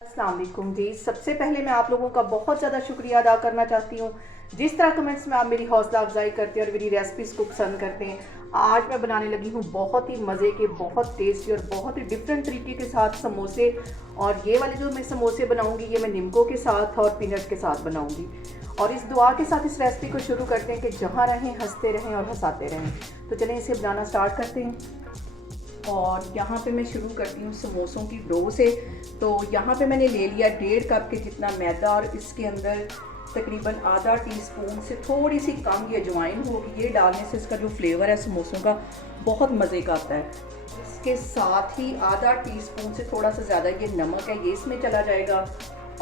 अस्सलाम वालेकुम जी। सबसे पहले मैं आप लोगों का बहुत ज़्यादा शुक्रिया अदा करना चाहती हूँ जिस तरह कमेंट्स में आप मेरी हौसला अफजाई करते हैं और मेरी रेसिपीज़ को पसंद करते हैं। आज मैं बनाने लगी हूँ बहुत ही मज़े के, बहुत टेस्टी और बहुत ही डिफरेंट तरीके के साथ समोसे। और ये वाले जो मैं समोसे बनाऊँगी ये मैं नींबू के साथ और पीनट के साथ बनाऊँगी। और इस दुआ के साथ इस रेसिपी को शुरू करते हैं कि जहाँ रहें हंसते रहें और हंसाते रहें। तो चलें इसे बनाना स्टार्ट करते हैं। और यहाँ पे मैं शुरू करती हूँ समोसों की डो से। तो यहाँ पे मैंने ले लिया 1.5 कप के जितना मैदा और इसके अंदर तकरीबन आधा टीस्पून से थोड़ी सी कम ये अजवाइन होगी। ये डालने से इसका जो फ्लेवर है समोसों का बहुत मज़े का आता है। इसके साथ ही आधा टीस्पून से थोड़ा सा ज़्यादा ये नमक है, ये इसमें चला जाएगा।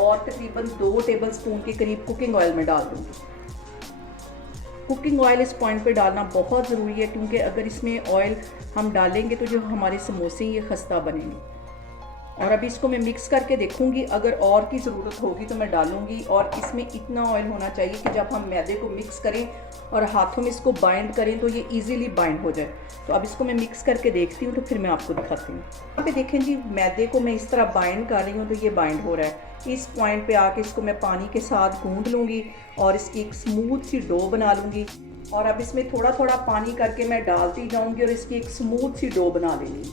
और तकरीबन 2 टेबलस्पून के करीब कुकिंग ऑयल में डाल दूँगी। कुकिंग ऑयल इस पॉइंट पे डालना बहुत ज़रूरी है क्योंकि अगर इसमें ऑयल हम डालेंगे तो जो हमारे समोसे ये खस्ता बनेंगे। और अभी इसको मैं मिक्स करके देखूंगी, अगर और की ज़रूरत होगी तो मैं डालूंगी। और इसमें इतना ऑयल होना चाहिए कि जब हम मैदे को मिक्स करें और हाथों में इसको बाइंड करें तो ये इजीली बाइंड हो जाए। तो अब इसको मैं मिक्स करके देखती हूँ तो फिर मैं आपको दिखाती हूँ। यहाँ पे देखें जी, मैदे को मैं इस तरह बाइंड कर रही हूँ तो ये बाइंड हो रहा है। इस पॉइंट पे आके इसको मैं पानी के साथ गूंद लूँगी और इसकी एक स्मूथ सी डो बना लूँगी। और अब इसमें थोड़ा थोड़ा पानी करके मैं डालती जाऊँगी और इसकी एक स्मूथ सी डो बना लेंगी।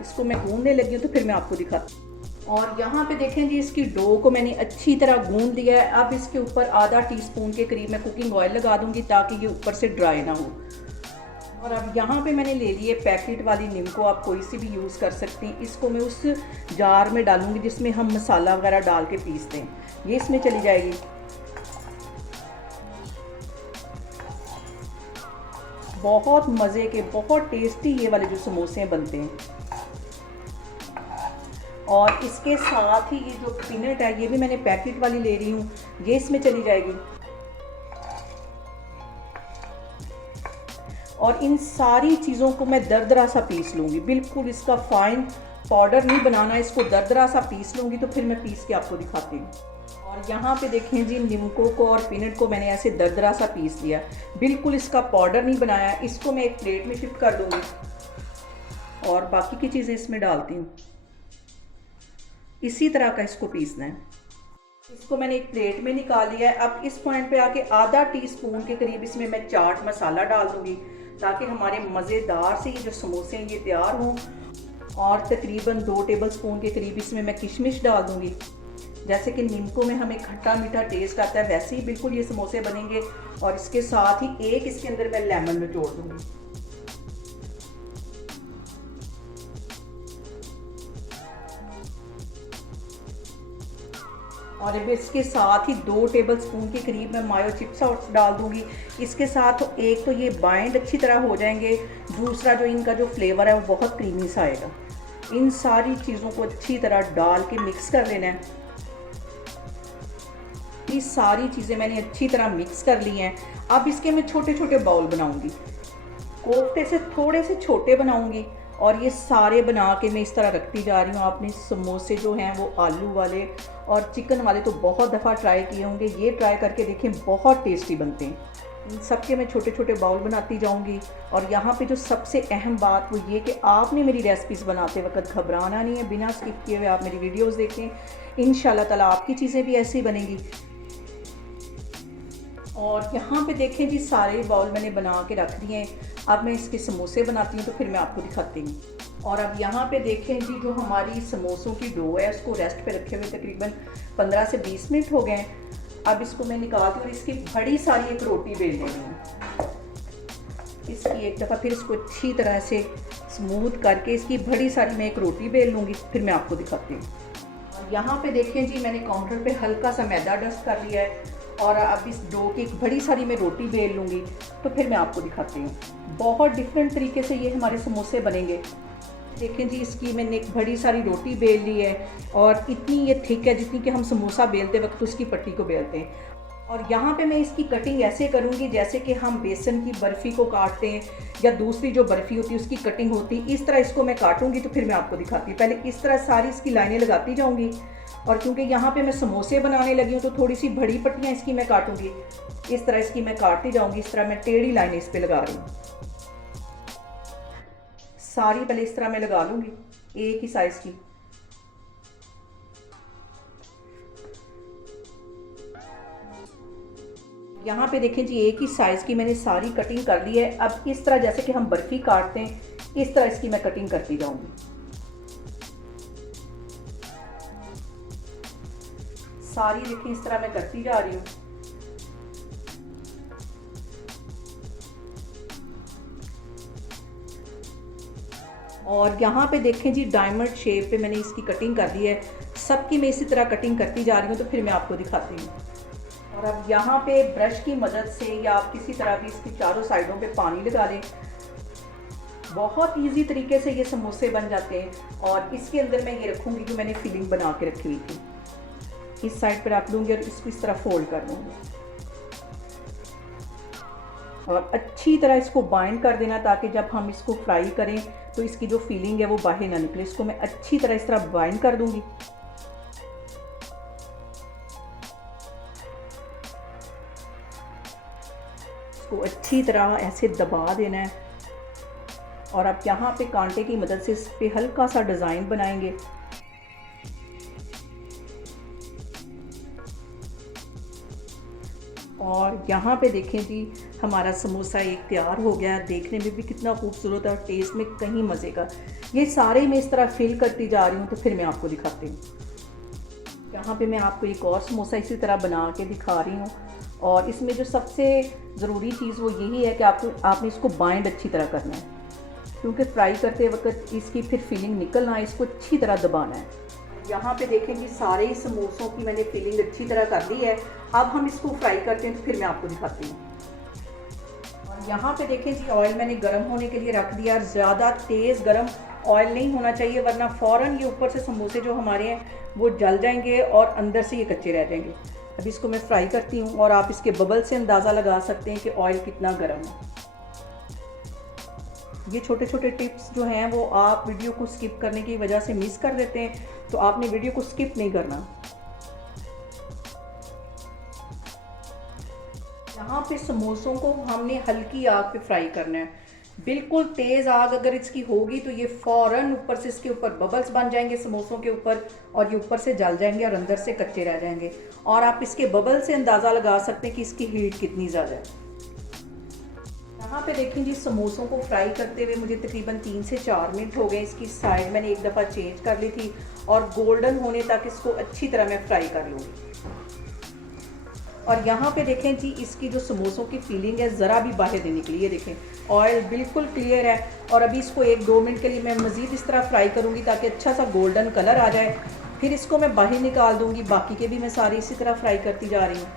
इसको मैं गूंदने लगी हूँ तो फिर मैं आपको दिखाती हूँ। और यहाँ पे देखें जी, इसकी डो को मैंने अच्छी तरह गूंद लिया है। अब इसके ऊपर आधा टीस्पून के करीब मैं कुकिंग ऑयल लगा दूंगी ताकि ये ऊपर से ड्राई ना हो। और अब यहाँ पे मैंने ले लिए पैकेट वाली नींबू, आप कोई सी भी यूज़ कर सकती हैं। इसको मैं उस जार में डालूंगी जिसमें हम मसाला वगैरह डाल के पीसते हैं, ये इसमें चली जाएगी। बहुत मज़े के, बहुत टेस्टी ये वाले जो समोसे बनते हैं। और इसके साथ ही ये जो पीनट है ये भी मैंने पैकेट वाली ले रही हूँ, ये इसमें चली जाएगी। और इन सारी चीज़ों को मैं दरदरा सा पीस लूँगी, बिल्कुल इसका फाइन पाउडर नहीं बनाना, इसको दरदरा सा पीस लूँगी। तो फिर मैं पीस के आपको दिखाती हूँ। और यहाँ पे देखें जी, नींबू को और पीनट को मैंने ऐसे दरदरा सा पीस लिया, बिल्कुल इसका पाउडर नहीं बनाया। इसको मैं एक प्लेट में शिफ्ट कर दूँगी और बाकी की चीज़ें इसमें डालती हूँ। इसी तरह का इसको पीसना है। इसको मैंने एक प्लेट में निकाल लिया है। अब इस पॉइंट पे आके आधा टीस्पून के करीब इसमें मैं चाट मसाला डाल दूंगी ताकि हमारे मज़ेदार से ये जो समोसे हैं ये तैयार हों। और तकरीबन 2 टेबलस्पून के करीब इसमें मैं किशमिश डाल दूंगी। जैसे कि नींबू में हमें खट्टा मीठा टेस्ट आता है वैसे ही बिल्कुल ये समोसे बनेंगे। और इसके साथ ही एक इसके अंदर मैं लेमन निचोड़ दूंगी। और अब इसके साथ ही 2 टेबलस्पून के करीब मैं मायो चिप सॉस डाल दूंगी। इसके साथ एक तो ये बाइंड अच्छी तरह हो जाएंगे, दूसरा जो इनका जो फ्लेवर है वो बहुत क्रीमी सा आएगा। इन सारी चीज़ों को अच्छी तरह डाल के मिक्स कर लेना है। ये सारी चीज़ें मैंने अच्छी तरह मिक्स कर ली हैं। अब इसके मैं छोटे छोटे बाउल बनाऊंगी, कोफ्ते से थोड़े से छोटे बनाऊंगी। और ये सारे बना के मैं इस तरह रखती जा रही हूँ। आपने समोसे जो हैं वो आलू वाले और चिकन वाले तो बहुत दफ़ा ट्राई किए होंगे, ये ट्राई करके देखें, बहुत टेस्टी बनते हैं। इन सब के मैं छोटे छोटे बाउल बनाती जाऊंगी। और यहाँ पे जो सबसे अहम बात वो ये कि आपने मेरी रेसिपीज़ बनाते वक्त घबराना नहीं है, बिना स्किप किए हुए आप मेरी वीडियोज़ देखें। इंशाल्लाह ताला आपकी चीज़ें भी ऐसी बनेंगी। और यहाँ पे देखें जी, सारे बाउल मैंने बना के रख दिए हैं। अब मैं इसके समोसे बनाती हूँ तो फिर मैं आपको दिखाती हूँ। और अब यहाँ पे देखें जी, जो हमारी समोसों की डो है उसको रेस्ट पे रखे हुए तकरीबन 15 से 20 मिनट हो गए हैं। अब इसको मैं निकालती हूँ और इसकी बड़ी सारी एक रोटी बेल लेनी है। इसकी एक दफ़ा फिर इसको अच्छी तरह से स्मूथ करके इसकी बड़ी सारी मैं एक रोटी बेल लूँगी, फिर मैं आपको दिखाती हूँ। और यहाँ पे देखें जी, मैंने काउंटर पे हल्का सा मैदा डस्ट कर लिया है। और अब इस डो की एक बड़ी सारी मैं रोटी बेल लूँगी तो फिर मैं आपको दिखाती हूँ। बहुत डिफरेंट तरीके से ये हमारे समोसे बनेंगे। देखें जी, इसकी मैंने एक बड़ी सारी रोटी बेल ली है और इतनी ये थिक है जितनी कि हम समोसा बेलते वक्त उसकी पट्टी को बेलते हैं। और यहाँ पे मैं इसकी कटिंग ऐसे करूँगी जैसे कि हम बेसन की बर्फ़ी को काटते हैं या दूसरी जो बर्फ़ी होती है उसकी कटिंग होती है, इस तरह इसको मैं काटूँगी तो फिर मैं आपको दिखाती हूँ। पहले इस तरह सारी इसकी लाइनें लगाती जाऊँगी। और क्योंकि यहाँ पे मैं समोसे बनाने लगी हूँ तो थोड़ी सी बड़ी पट्टियाँ इसकी मैं काटूँगी। इस तरह इसकी मैं काटती जाऊँगी। इस तरह मैं टेढ़ी लाइनें इस पर लगा रही हूँ। सारी पहले इस तरह मैं लगा लूँगी एक ही साइज़ की। यहाँ पे देखें जी एक ही साइज़ की मैंने सारी कटिंग कर ली है। अब इस तरह जैसे कि हम बर्फ़ी काटते हैं इस तरह इसकी मैं कटिंग करती जाऊँगी। सारी देखिए इस तरह मैं करती जा रही हूँ। और यहाँ पे देखें जी डायमंड शेप पे मैंने इसकी कटिंग कर दी है। सबकी मैं इसी तरह कटिंग करती जा रही हूँ, तो फिर मैं आपको दिखाती हूँ। और अब यहाँ पे ब्रश की मदद से या आप किसी तरह भी इसकी चारों साइडों पे पानी लगा लें। बहुत इजी तरीके से ये समोसे बन जाते हैं। और इसके अंदर मैं ये रखूँगी जो मैंने फिलिंग बना के रखी हुई थी। इस साइड पर रख लूँगी और इसको इस तरह फोल्ड कर लूँगी और अच्छी तरह इसको बाइंड कर देना, ताकि जब हम इसको फ्राई करें तो इसकी जो फीलिंग है वो बाहर ना निकले। इसको मैं अच्छी तरह इस तरह बाइंड कर दूँगी। इसको अच्छी तरह ऐसे दबा देना है। और अब यहाँ पे कांटे की मदद से इस पर हल्का सा डिज़ाइन बनाएंगे। और यहाँ पे देखें जी हमारा समोसा एक तैयार हो गया। देखने में भी कितना खूबसूरत है और टेस्ट में कहीं मज़े का। ये सारे मैं इस तरह फिल करती जा रही हूँ, तो फिर मैं आपको दिखाती हूँ। यहाँ पे मैं आपको एक और समोसा इसी तरह बना के दिखा रही हूँ। और इसमें जो सबसे ज़रूरी चीज़ वो यही है कि आपने इसको बाइंड अच्छी तरह करना है, क्योंकि फ्राई करते वक्त इसकी फिर फीलिंग निकल ना आए। इसको अच्छी तरह दबाना है। यहाँ पे देखें जी सारे समोसों की मैंने फीलिंग अच्छी तरह कर ली है। अब हम इसको फ्राई करते हैं, तो फिर मैं आपको दिखाती हूँ। और यहाँ पे देखें जी ऑयल मैंने गर्म होने के लिए रख दिया। ज़्यादा तेज़ गर्म ऑयल नहीं होना चाहिए, वरना फ़ौरन ये ऊपर से समोसे जो हमारे हैं वो जल जाएंगे और अंदर से ये कच्चे रह जाएंगे। अब इसको मैं फ्राई करती हूँ और आप इसके बबल से अंदाज़ा लगा सकते हैं कि ऑयल कितना गर्म है। ये छोटे छोटे टिप्स जो हैं वो आप वीडियो को स्किप करने की वजह से मिस कर देते हैं, तो आपने वीडियो को स्किप नहीं करना। यहाँ पे समोसों को हमने हल्की आग पे फ्राई करना है। बिल्कुल तेज़ आग अगर इसकी होगी तो ये फ़ौरन ऊपर से इसके ऊपर बबल्स बन जाएंगे समोसों के ऊपर, और ये ऊपर से जल जाएंगे और अंदर से कच्चे रह जाएंगे। और आप इसके बबल से अंदाज़ा लगा सकते हैं कि इसकी हीट कितनी ज़्यादा है। यहाँ पे देखें जी समोसों को फ्राई करते हुए मुझे तकरीबन 3 से 4 मिनट हो गए। इसकी साइड मैंने एक दफ़ा चेंज कर ली थी और गोल्डन होने तक इसको अच्छी तरह मैं फ्राई कर लूँगी। और यहाँ पे देखें जी इसकी जो समोसों की फीलिंग है ज़रा भी बाहर नहीं निकली है। देखें ऑयल बिल्कुल क्लियर है। और अभी इसको 1-2 मिनट के लिए मैं मज़ीद इस तरह फ्राई करूँगी ताकि अच्छा सा गोल्डन कलर आ जाए। फिर इसको मैं बाहर निकाल दूँगी। बाकी के भी मैं सारे इसी तरह फ्राई करती जा रही हूँ।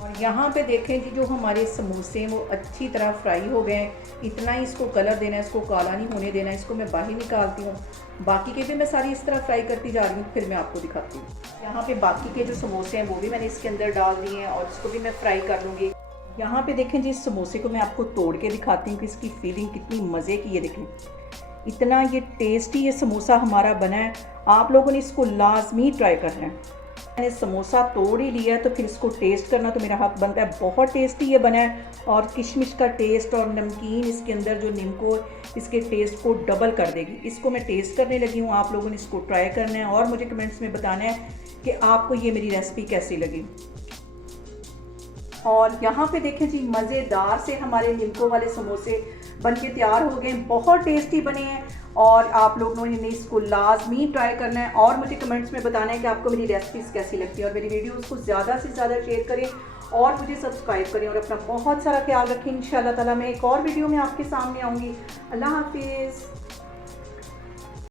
और यहाँ पे देखें जी जो हमारे समोसे हैं वो अच्छी तरह फ्राई हो गए हैं। इतना ही इसको कलर देना है, इसको काला नहीं होने देना है। इसको मैं बाहर निकालती हूँ। बाकी के भी मैं सारी इस तरह फ्राई करती जा रही हूँ, फिर मैं आपको दिखाती हूँ। यहाँ पे बाकी के जो समोसे हैं वो भी मैंने इसके अंदर डाल दिए हैं और इसको भी मैं फ्राई कर लूँगी। यहाँ पे देखें जी इस समोसे को मैं आपको तोड़ के दिखाती हूँ कि इसकी फीलिंग कितनी मज़े की है। देखें इतना ये टेस्टी ये समोसा हमारा बना है। आप लोगों ने इसको लाजमी ट्राई करना है। मैंने समोसा तोड़ ही लिया है तो फिर इसको टेस्ट करना तो मेरा हक बनता है। बहुत टेस्टी ये बना है और किशमिश का टेस्ट और नमकीन इसके अंदर जो नीमको इसके टेस्ट को डबल कर देगी। इसको मैं टेस्ट करने लगी हूँ। आप लोगों ने इसको ट्राई करना है और मुझे कमेंट्स में बताना है कि आपको ये मेरी रेसिपी कैसी लगी। और यहाँ पे देखें जी मज़ेदार से हमारे नीमको वाले समोसे बनके तैयार हो गए। बहुत टेस्टी बने हैं और आप लोगों ने इसको लाजमी ट्राई करना है और मुझे कमेंट्स में बताना है कि आपको मेरी रेसिपीज़ कैसी लगती है। और मेरी वीडियोस को ज़्यादा से ज़्यादा शेयर करें और मुझे सब्सक्राइब करें और अपना बहुत सारा ख्याल रखें। इंशाल्लाह ताला मैं एक और वीडियो में आपके सामने आऊँगी। अल्लाह हाफिज़।